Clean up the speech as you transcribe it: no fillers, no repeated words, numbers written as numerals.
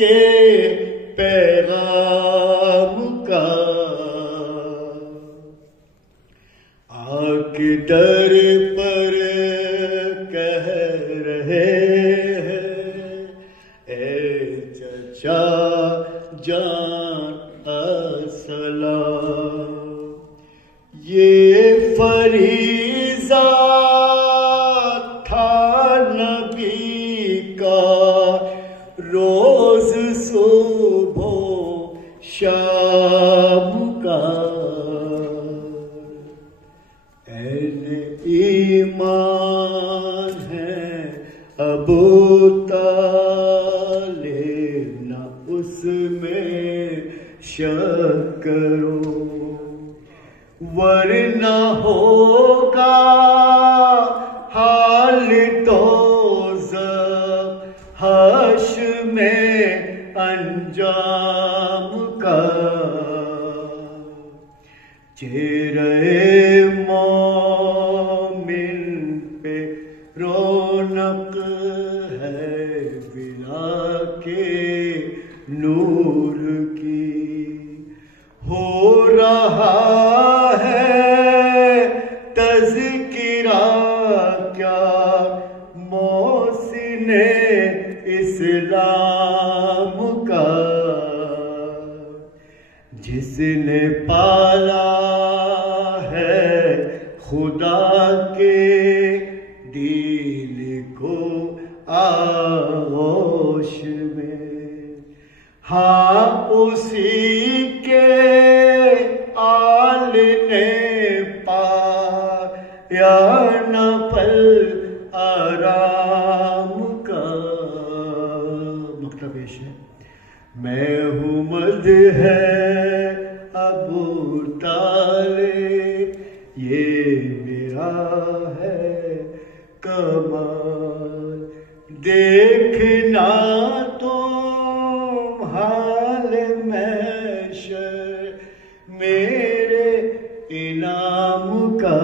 کے پیغام کا، آ کے در پر کہہ رہے ہیں اے چچا جان السلام، یہ فریضہ تھا نبی کا روز صبح و شام کا، اہل ایمان ہے ابو طالب، نہ اس میں شک کرو، ورنہ ہوگا حال دوزخ حشر میں انجام کا، چہرے مومن پہ رونق ہے بلا کے نور کی، ہو رہا ہے تذکرہ کیا محسن اسلام کا، جس نے پالا ہے خدا کے دین کو آغوش میں، ہاں اسی کے آل نے پایا نہ پل آرام کا، نقطہ پیش ہے، میں ہوں مد ہے ابو طالب، یہ میرا ہے کمال، دیکھنا تم حال محشر میرے انعام کا،